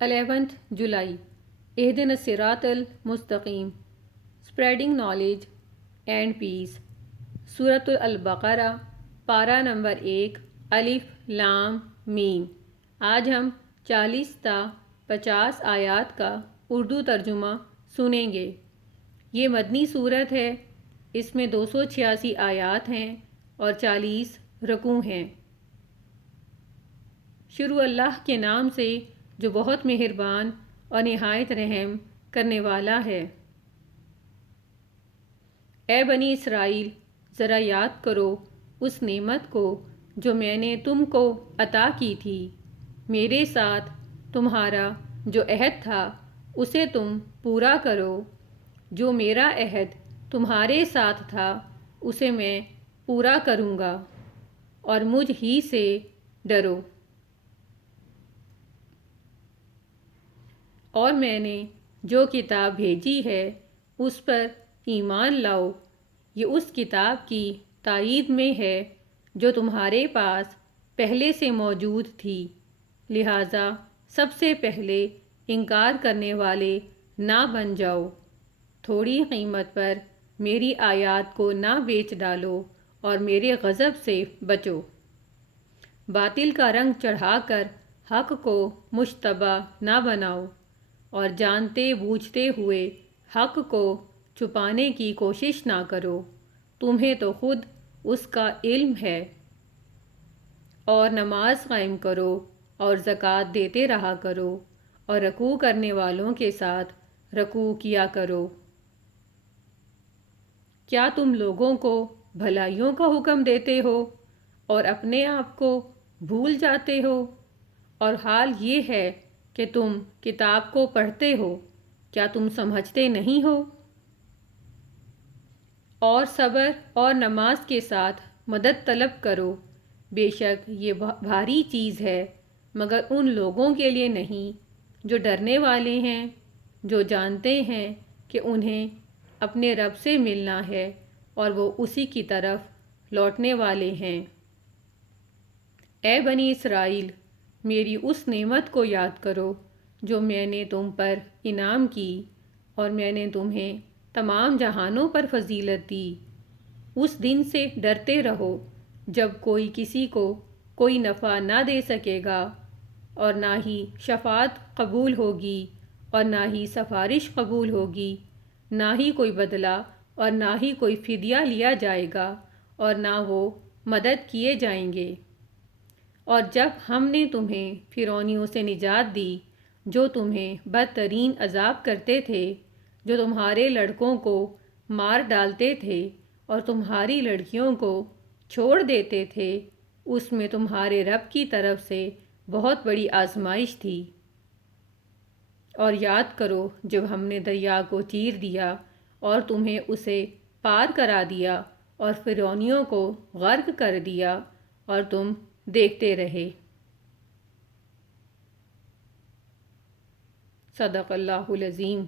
11th July. اہدنا الصراط المستقیم. Spreading knowledge and peace. سورۃ البقرہ پارہ نمبر 1 الف لام میم. آج ہم 40 تا 50 آیات کا اردو ترجمہ سنیں گے. یہ مدنی صورت ہے. اس میں 286 آیات ہیں اور 40 رکوع ہیں. شروع اللہ کے نام سے جو بہت مہربان اور نہایت رحم کرنے والا ہے. اے بنی اسرائیل، ذرا یاد کرو اس نعمت کو جو میں نے تم کو عطا کی تھی. میرے ساتھ تمہارا جو عہد تھا اسے تم پورا کرو. جو میرا عہد تمہارے ساتھ تھا اسے میں پورا کروں گا، اور مجھ ہی سے ڈرو. اور میں نے جو کتاب بھیجی ہے اس پر ایمان لاؤ. یہ اس کتاب کی تائید میں ہے جو تمہارے پاس پہلے سے موجود تھی. لہٰذا سب سے پہلے انکار کرنے والے نہ بن جاؤ. تھوڑی قیمت پر میری آیات کو نہ بیچ ڈالو اور میرے غضب سے بچو. باطل کا رنگ چڑھا کر حق کو مشتبہ نہ بناؤ، اور جانتے بوجھتے ہوئے حق کو چھپانے کی کوشش نہ کرو. تمہیں تو خود اس کا علم ہے. اور نماز قائم کرو اور زکوٰۃ دیتے رہا کرو، اور رکوع کرنے والوں کے ساتھ رکوع کیا کرو. کیا تم لوگوں کو بھلائیوں کا حکم دیتے ہو اور اپنے آپ کو بھول جاتے ہو؟ اور حال یہ ہے کہ تم کتاب کو پڑھتے ہو، کیا تم سمجھتے نہیں ہو؟ اور صبر اور نماز کے ساتھ مدد طلب کرو. بے شک یہ بھاری چیز ہے، مگر ان لوگوں کے لیے نہیں جو ڈرنے والے ہیں، جو جانتے ہیں کہ انہیں اپنے رب سے ملنا ہے اور وہ اسی کی طرف لوٹنے والے ہیں. اے بنی اسرائیل، میری اس نعمت کو یاد کرو جو میں نے تم پر انعام کی، اور میں نے تمہیں تمام جہانوں پر فضیلت دی. اس دن سے ڈرتے رہو جب کوئی کسی کو کوئی نفع نہ دے سکے گا، اور نہ ہی شفاعت قبول ہوگی، اور نہ ہی سفارش قبول ہوگی، نہ ہی کوئی بدلہ اور نہ ہی کوئی فدیہ لیا جائے گا، اور نہ وہ مدد کیے جائیں گے. اور جب ہم نے تمہیں فرعونیوں سے نجات دی جو تمہیں بدترین عذاب کرتے تھے، جو تمہارے لڑکوں کو مار ڈالتے تھے اور تمہاری لڑکیوں کو چھوڑ دیتے تھے، اس میں تمہارے رب کی طرف سے بہت بڑی آزمائش تھی. اور یاد کرو جب ہم نے دریا کو چیر دیا اور تمہیں اسے پار کرا دیا اور فرعونیوں کو غرق کر دیا، اور تم دیکھتے رہے. صدق اللہ العظیم.